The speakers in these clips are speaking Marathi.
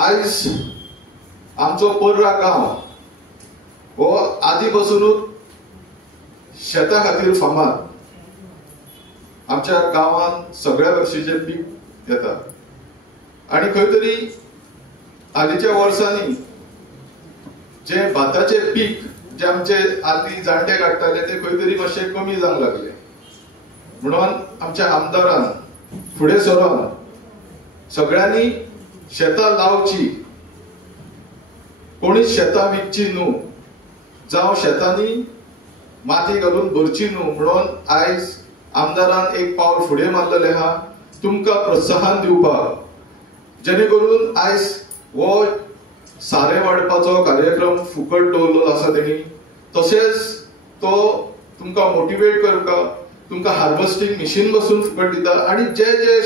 आज आमचो पर्रा गांव हो आदीपासूनच शेता खातीर फामाद। आमच्या गांवांत सगळ्या वर्षीचे पीक येता आणि खंय तरी हालींच्या वर्सांनी जे भाताचे पीक जे आमचे आदली जाणटे काडटाले ते खंय तरी मातशे कमी जावंक लागले। म्हणून आमच्या आमदारान फुडें सरून सगळ्यांनी शेतां लावची, कोणीच शेतां विकची न्हू, जावं शेतांनी माती घालून भरची न्हू म्हणून आयज आमदारान एक पावल फुडें मारलेले आहा तुमकां प्रोत्साहन दिवपाक, जेणे करून आयज हो सारें वाडपाचो कार्यक्रम फुकट दवरलेलो आसा तेणी। तशेंच तो तुमकां मोटिवेट करपाक तुमकां हार्वेस्टिंग मशीन बसून फुकट दिता आणि जे जे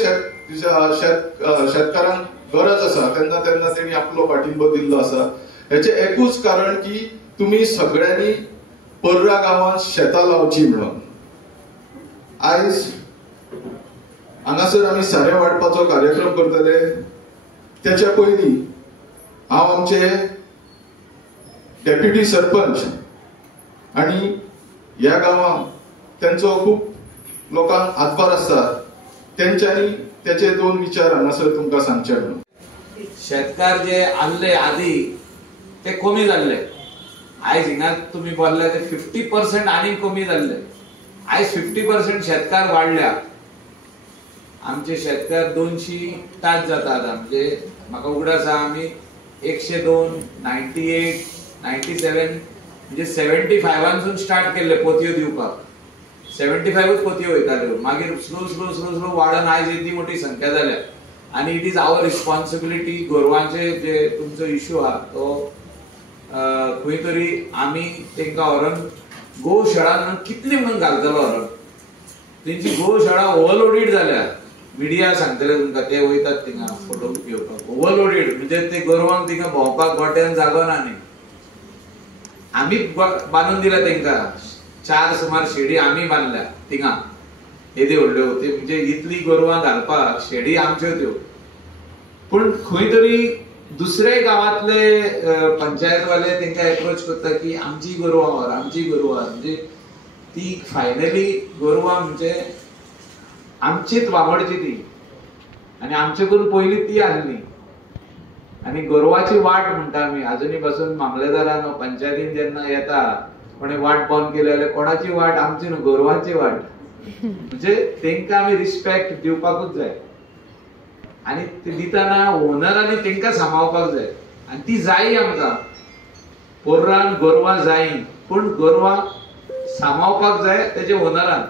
शेतकारांक गरज आसा तेन्ना तेन्ना तेणी आपलो पाठिंबो दिल्लो आसा। हेचे एकूच कारण की तुम्ही सगळ्यांनी पर्रा गांवांत शेतां लावची म्हणून। आयज हांगासर आमी सारें वाडपाचो कार्यक्रम करतले त्याच्या पयलीं हांव आमचे डेप्युटी सरपंच आणि ह्या गांवांत त्यांचो खूब लोकांक हातभार आसता तेंच्यांनी त्याचे दोन विचार हांगासर तुमकां सांगचे म्हणून। शेतकार जे आसले आदी ते कमी जाल्ले, आयज हिंगा तुम्ही बोल्ले ते 50% आनी कमी जाल्ले। आयज 50% शेतकार वाडल्या। आमचे शेतकार 200 टाच जातात। म्हणजे म्हाका उगडास आसा आमी 102, 98, 97 म्हणजे 75 स्टार्ट केले पोतयो दिवपाक। 75 पोतयो वयताल्यो, मागीर स्लो स्लो स्लो स्लो वाडून आयज येदी मोठी संख्या जाल्या। आणि इट इज आवर रिस्पॉन्सिबिलिटी गोरवांचे जे तुमचो इश्यू आहा तो खंय तरी आमी तेंकां व्हरून गोशाळा म्हणून कितली म्हणून घालतलो व्हरून। तेंची गोशाळा ओव्हरलोडेड जाल्या। मिडिया सांगतले तुमकां ते वयतात थिंगा फोटो घेवपाक, ओव्हरलोडेड म्हणजे ते गोरवांक थिंगा भोंवपाक गोट्यान जागो ना न्ही। आमी बांदून दिल्या तेंकां 4 सुमार शेडी आमी बांदल्या थिंगा येदे व्हडल्यो, ते म्हणजे इतली गोरवां घालपाक शेडी आमच्यो त्यो। पूण खंय तरी दुसरे गांवांतले पंचायतवाले तेंकां एप्रोच करता की आमची गोरवां व्हर, आमची गोरवां, म्हणजे ती फायनली गोरवां म्हणजे आमचीच वावडची ती आणि आमचे करून पयली ती आसली। आणि गोरवाची वाट म्हणटा आमी अजुनी पासून मामलेदारान पंचायतीन जेन्ना येता कोणी वाट बंद केली जाल्यार कोणाची वाट आमची न्हू, गोरवांची वाट। म्हणजे तेंकां आमी रिस्पेक्ट दिवपाकूच जाय आणि ते दिताना ओनरांनी तेंकां सांबाळपाक जाय आणि ती जायी आमकां। पोर्रान गोरवां जायी पूण गोरवां सांबाळपाक जाय तेजे ओनरान,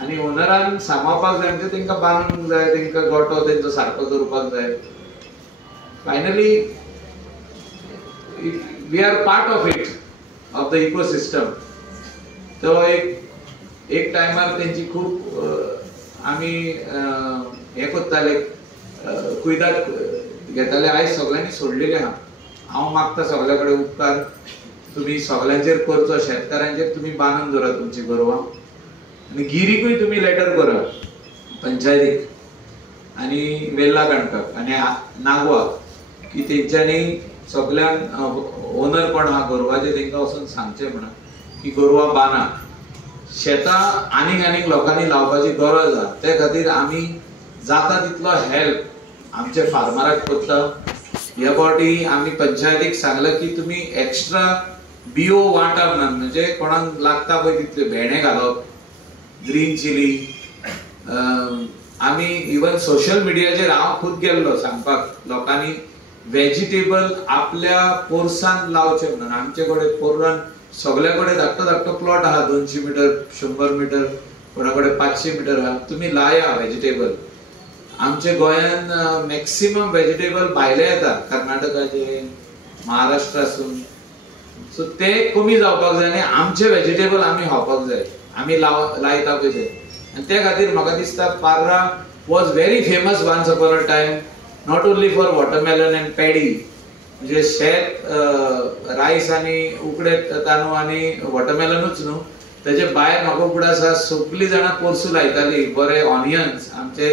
आणि ओनरान सांबाळपाक जाय म्हणजे तेंकां बांदूंक जाय, तेंकां गोठो तेंचो सारको दवरपाक जाय। Finally we are part of it, of the ecosystem. तो एक टायमार तेंची खूब आमी हे करताले, कुयदाद घेताले। आयज सगळ्यांनी सोडलेले आहा। हांव मागता सगळ्या कडेन उपकार तुम्ही सगळ्यांचेर करचो, शेतकारांचेर तुम्ही बांदून दवरा तुमची गोरवां आणि गिरीकूय तुम्ही लेटर करा पंचायतीक आणि वेल्ला काणकाक आणि नागवाक की तेंच्यांनी सगळ्यांक ओनर कोण आहा गोरवाचे तेंकां वचून सांगचें म्हणा की गोरवां बांदा। शेतां आनीक लोकांनी लावपाची गरज आहा, ते खातीर आमी जाता तितलो हेल्प आमच्या फार्मराक करता। ह्या फावटी आमी पंचायतीक सांगलां की तुम्ही एक्स्ट्रा बियो वांटा म्हणून, म्हणजे कोणाक लागता पळय तितले भेंडे घालप, ग्रीन चिली। आमी इवन सोशल मिडियाचेर हांव खूद गेल्लो सांगपाक लोकांनी व्हेजिटेबल आपल्या पोरसान लावचे म्हणून। आमचे कडेन पोर्रान सगळ्या कडेन धाकटो प्लॉट आहा, 200 मीटर 100 मीटर, कोणा कडेन 500 मीटर आहा, तुम्ही लाया व्हेजिटेबल। आमच्या गोंयान मॅक्सिमम व्हेजिटेबल भायले येता, कर्नाटकाचे, महाराष्ट्रासून। सो ते कमी जावपाक जाय आनी आमचे व्हेजिटेबल आमी खावपाक जाय, आमी लायता पळय ते। आनी त्या खातीर म्हाका दिसता Parra was very famous once upon a time, not only for watermelon and paddy, म्हणजे शेत रायस आणि उकडे तांदूळ आणि वॉटरमेलनूच न्हू, तेजे भायर म्हाका उगडास आसा सगळीं जाणां पोरसूं लायतालीं, बरे ऑनियन्स, आमचे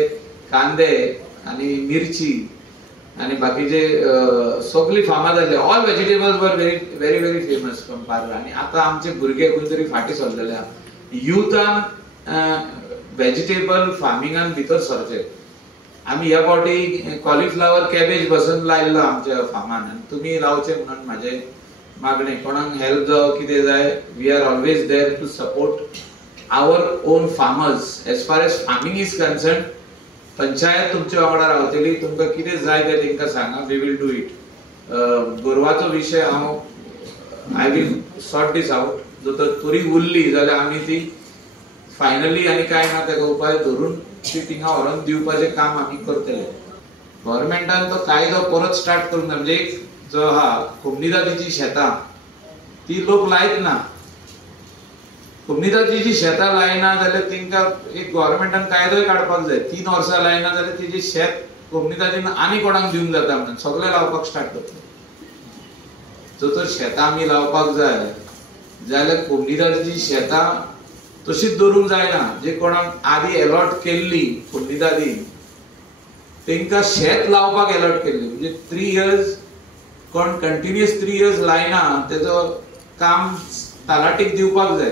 कांदे आणि मिरची, आणि बाकीचे सगळी फामाद जाल्ले. ऑल व्हेजिटेबल्स वर very very very famous from Parra. आणि आता आमचे भुरगे कोण तरी फाटी सरलेले आहा. युथान व्हेजिटेबल फार्मिंगान भितर सरचे. आम्ही ह्या फावटी कॉलीफ्लावर कॅबेज बसून लायल्लो आमच्या फार्मान. तुम्ही लावचे म्हणून माझे मागणे. कोणाक हेल्प जावं कितें जाय, we are always there to support our own farmers. As far as farming is concern, panchayat तुमच्या वांगडा रावतली. तुमकां कितें जाय तें तांकां सांगा, वी वील डू इट. गोरवाचो विशय I will sort this out. जर तर तुरी उरली जाल्यार आमी ती फायनली आनी काय ना तेका उपाय धरून ती तिंगा व्हरून दिवपाचें काम आमी करतले. गव्हर्मेंटान तो कायदो परत स्टार्ट करूंक जाय. म्हणजे एक जो आहा कोमनीदादीची शेतां ती लोक लायत ना. कोमनीदादीची शेतां लायना जाल्यार तिंका एक गव्हर्मेंटान कायदोय काडपाक जाय. 3 वर्सां लायना जाल्यार तिजे शेत कोमनीदादीन आनी कोणाक दिवंक जाता म्हणून सगळे लावपाक स्टार्ट करता. जर शेतां आमी लावपाक जाय जाल्यार कोमनीदादीची शेतां तशीच दवरूंक जायना. जे कोणाक आदी अलॉट केल्ली कोमनीदादीन तांकां शेत लावपाक अलॉट केल्ली. म्हणजे 3 इयर्स कोण कंटिन्युअस 3 इयर्स लायना तेजो काम तलाटीक दिवपाक जाय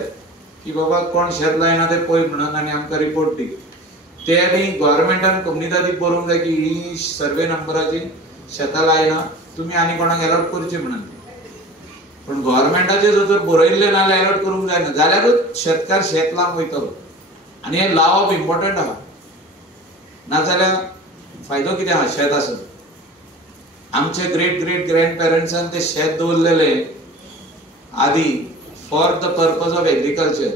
की बाबा कोण शेत लायना ते पळय म्हणून आनी आमकां रिपोर्ट दी. ते आनी गव्हर्मेंटान कोमनीदादीक बरोवंक जाय की ही सर्वे नंबराची शेतां लायना, तुमी आनी कोणाक अलॉट करचे म्हणून. पण गव्हर्मेंटाचे जर बरयल्ले ना जाल्यार अलॉट करूंक जायना. जाल्यारूच शेतकार शेत लावंक वयतलो. आनी हें लावप इम्पॉर्टंट आहा. नाजाल्यार फायदो कितें आहा शेत आसून. आमचे ग्रेट ग्रेट ग्रँड पेरंट्सान ते शेत दवरलेले आदी for the purpose of agriculture.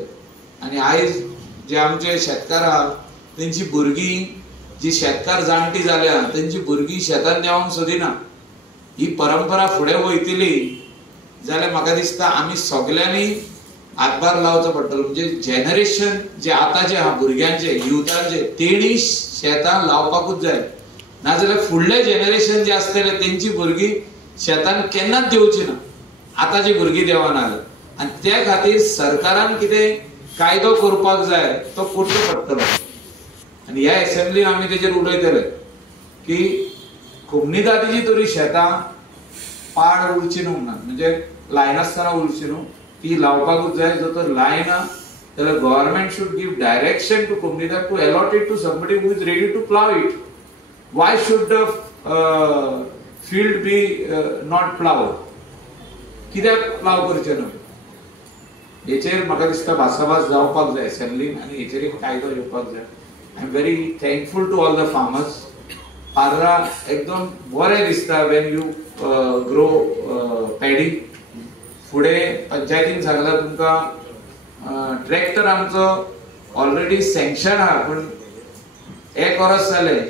आनी आयज जे आमचे शेतकार आहा तेंची भुरगीं जी शेतकार जाणटी जाल्या तेंची भुरगीं शेतान देंवोंक सोदिना. ही परंपरा फुडें वयतली जाल्यार म्हाका दिसता आमी सगळ्यांनी हातभार लावचो पडटलो. म्हणजे जेनरेशन जे आतांचे आहा भुरग्यांचे युथांचे तेणी शेतां लावपाकूच जाय. नाजाल्यार फुडले जेनरेशन जे आसतले तेंची भुरगीं शेतान केन्नाच देंवची ना. आतांची भुरगीं देंवना जाल्यार. आनी त्या खातीर सरकारान कितें कायदो करपाक जाय तो करचो पडटलो. आनी ह्या एसेंब्लीन आमी तेजेर उलयतले की कोमनीदादीची तरी शेतां पाड उरची न्हू म्हणून. म्हणजे लायनासतना उरची न्हू, ती लावपाकूच जाय. जर तर लायना जाल्यार government should give direction to कोमनीदाद to allot it to somebody who is ready to plough it. Why should the field be not plough? कित्याक प्लाव करचे न्हू? हेचेर म्हाका दिसता भासाभास जावपाक जाय एसेंब्लीन आनी हेचेर एक कायदो येवपाक जाय. I am very thankful to all the farmers. Parra एकदम बरें दिसता वेन यू ग्रो पॅडी. फुडें पंचायतीन सांगला तुमकां ट्रॅक्टर आमचो ऑलरेडी सँक्शन आहा. पूण 1 वर्स जालें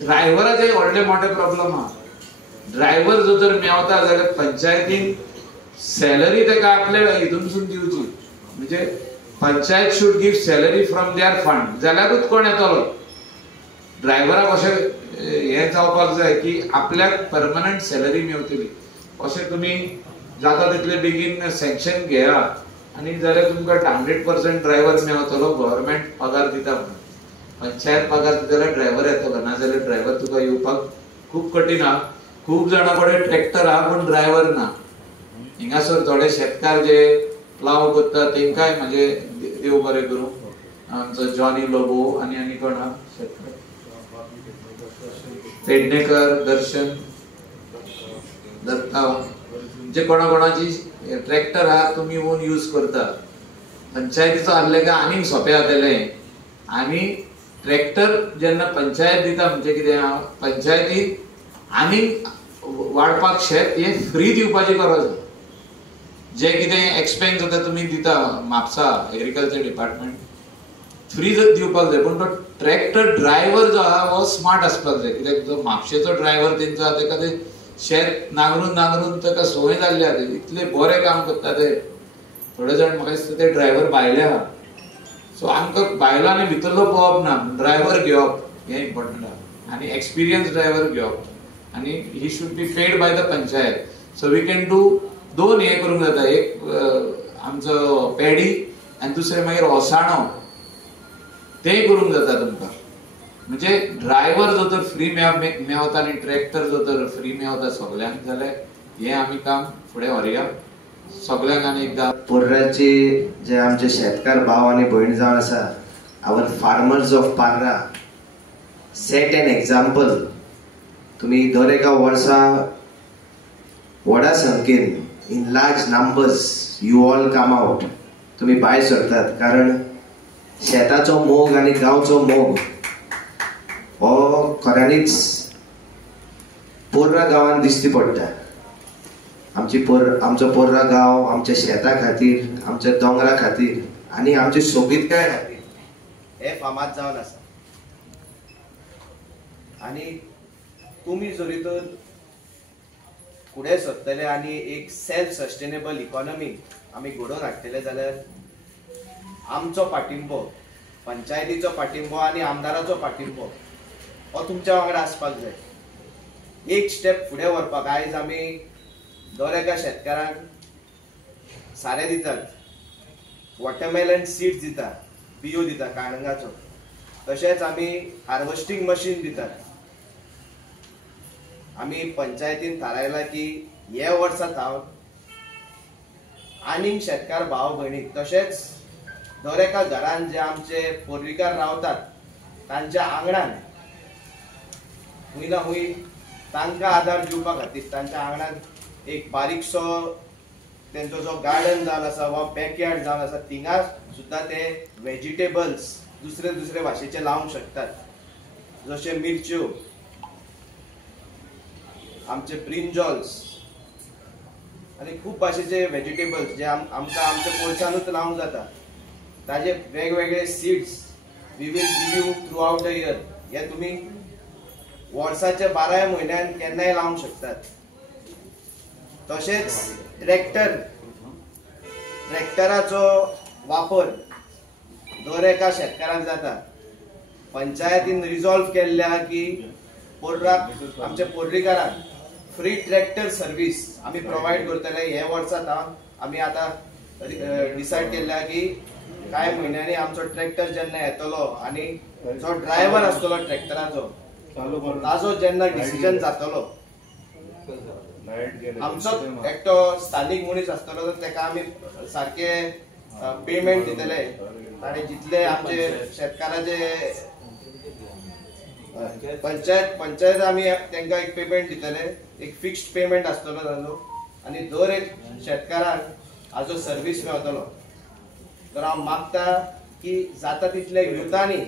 ड्रायव्हराचे व्हडले मोठे प्रॉब्लेम आहा. ड्रायव्हर जर तर मेवता जाल्यार पंचायतीन सॅलरी ताका आपल्या हितूनसून दिवची. म्हणजे panchayat should give salary from their fund. जाल्यारूच कोण येतलो. ड्रायव्हराक अशें हें जावपाक जाय की आपल्याक परमनंट सॅलरी मेवतली. अशें तुमी जाता तितले बेगीन सँक्शन घेया आनी जाल्यार तुमकां 100% ड्रायव्हर मेवतलो. गव्हर्मेंट पगार दिता म्हणून. पंचायत पगार दिता जाल्यार ड्रायव्हर येतलो. नाजाल्यार ड्रायव्हर तुका येवपाक खूब कठीण आहा. खूब जाणां कडेन ट्रॅक्टर आहा पूण ड्रायव्हर ना. हिंगासर थोडे शेतकार जे प्लाव करता तेंकाय म्हणजे देव बरें करूं. आमचो जॉनी लोबो आनी आनी कोण आहा शेतकार पेडणेकर, दर्शन, दत्ता, जे कोणाची ट्रॅक्टर आहा तुमी ओन यूज करता. पंचायतीचो आहले काय आनीक सोंपें जातलें. आनी ट्रॅक्टर जेन्ना पंचायत दिता म्हणजे कितें आहा पंचायतीक आनीक वाडपाक शेत हे फ्री दिवपाची गरज आहा. जे कितें एक्सपेन्स जाता तुमी दिता म्हापसा एग्रीकल्चर डिपार्टमेंट फ्री दिवपाक जाय. पूण तो ट्रॅक्टर ड्रायव्हर जो आहा हो स्मार्ट आसपाक जाय. कित्याक जो म्हापशेचो ड्रायव्हर तेंचो आहा तेका ते शेत नांगरून नांगरून ताका संवय जाल्ली आहा. इतले बरें काम करता ते. थोडे जाण म्हाका दिसता ते ड्रायव्हर भायले आहा. सो आमकां बायलांनी भितरलो पळोवप ना. ड्रायव्हर घेवप हें इम्पॉर्टंट आहा. आनी एक्सपिरियन्स ड्रायव्हर घेवप. आनी ही should be paid by the panchayat. So we can do 2 हे करूंक जाता. एक आमचो पॅडी आनी दुसरें मागीर ओसाणो तें करूंक जाता तुमकां. म्हणजे ड्रायव्हर जो तर फ्री मेळता आनी ट्रॅक्टर जो तर फ्री मेळता सगळ्यांक जाल्यार हे आमी काम फुडें व्हरया. सगळ्यांक आनी एकदा पोर्राचे जे आमचे शेतकार भाव आनी भयण जावन आसा, our farmers of Parra set an example. तुम्ही दर एका वर्सा व्हडा संख्येन in large numbers you all come out, तुम्ही भायर सरतात. कारण शेताचो मोग आनी गांवचो मोग हो खऱ्यांनीच पोर्रा गांवांत दिश्टी पडटा. आमचो पोर्रा गांव आमच्या शेता खातीर, आमच्या दोंगरा खातीर आनी आमच्या सोबीतकाय खातीर हे फामाद जावन आसा. आनी तुमी जरी तर फुडें सरतले आनी एक सेल्फ सस्टेनेबल इकॉनॉमी आमी घडोवन हाडटले जाल्यार आमचो पाठिंबो, पंचायतीचो पाठिंबो आनी आमदाराचो पाठिंबो हो तुमच्या वांगडा आसपाक जाय. एक स्टेप फुडें व्हरपाक आयज आमी दर एका शेतकाराक सारें दितात, वॉटरमेलन सीड्स दिता, बियो दिता काणंगाचो. तशेंच आमी हार्वेस्टिंग मशीन दितात. आमी पंचायतीन थारायला की हे वर्सा हांव आनीक शेतकार भाव भयणीक तशेंच दर एका घरान जे आमचे पोर्विकार रावतात तांच्या आंगणान खूंय ना खूंय तांकां आदार दिवपा खातीर तांच्या आंगणान एक बारीकसो तेंचो जो गार्डन जावन आसा वा बॅकयार्ड जावन आसा, थिंगा सुद्दां ते व्हेजिटेबल्स दुसरे दुसरे भाशेचे लावंक शकतात. जशे मिरच्यो, आमचे ब्रिंजॉल्स आनी खूब भाशेचे व्हेजिटेबल्स जे आमकां आमच्या पोरसानूच लावंक जाता. ताजे वेगवेगळे seeds we will give you throughout the year. हे तुमी वर्साच्या 12 म्हयन्यान केन्नाय लावंक शकतात. तशेंच ट्रॅक्टराचो वापर दर एका शेतकाराक जाता. पंचायतीन रिजॉल्व केल्ल्या की पोर्राक आमच्या पोर्रीकाराक फ्री ट्रॅक्टर सर्वीस आमी प्रोवायड करतले. हे वर्सात आमी आतां डिसायड केल्ल्या की कांय म्हयन्यांनी आमचो ट्रॅक्टर जेन्ना येतलो आनी जो ड्रायव्हर आसतलो ट्रॅक्टराचो ताजो जेन्ना डिसिजन जातलो, आमचो एकटो स्थानीक मनीस आसतलो तर ताका आमी सारखे पेमेंट दितले. आनी जितले आमचे शेतकाराचे पंचायत आमी तांकां एक पेमेंट दितले, एक फिक्स्ड पेमेंट आसतलो ताजो. आनी दर एक शेतकाराक हाजो सर्वीस मेळटलो. तर हांव मागता की जाता तितले युथांनी,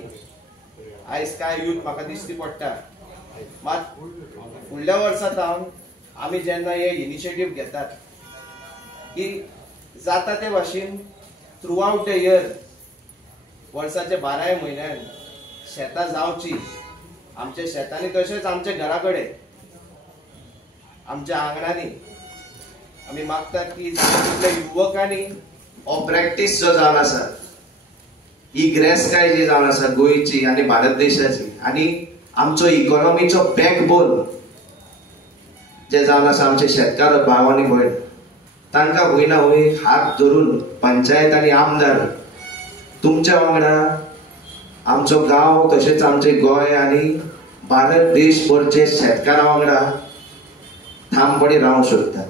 आयज कांय यूथ म्हाका दिश्टी पडटा, मात फुडल्या वर्सांत आमी जेन्ना हे इनिशिएटीव घेतात की जाता ते भाशेन थ्रू आउट द इयर वर्साचे 12 म्हयन्यान शेतां जावची आमच्या शेतांनी, तशेंच आमच्या घरा कडेन आमच्या आंगणांनी. आमी मागतात की तितल्या युवकांनी हो प्रॅक्टीस जो जावन आसा, ही ग्रेसकाय जी जावन आसा गोंयची आनी भारत देशाची आनी आमचो इकॉनॉमीचो बॅकबोन जे जावन आसा आमचे शेतकार भाव आनी भयण, तांकां खंय ना खंय हात धरून पंचायत आनी आमदार तुमच्या वांगडा आमचो गांव तशेंच आमचे गोंय आनी भारत देशभरचे शेतकारां वांगडा ठामपणी रावंक सोदतात.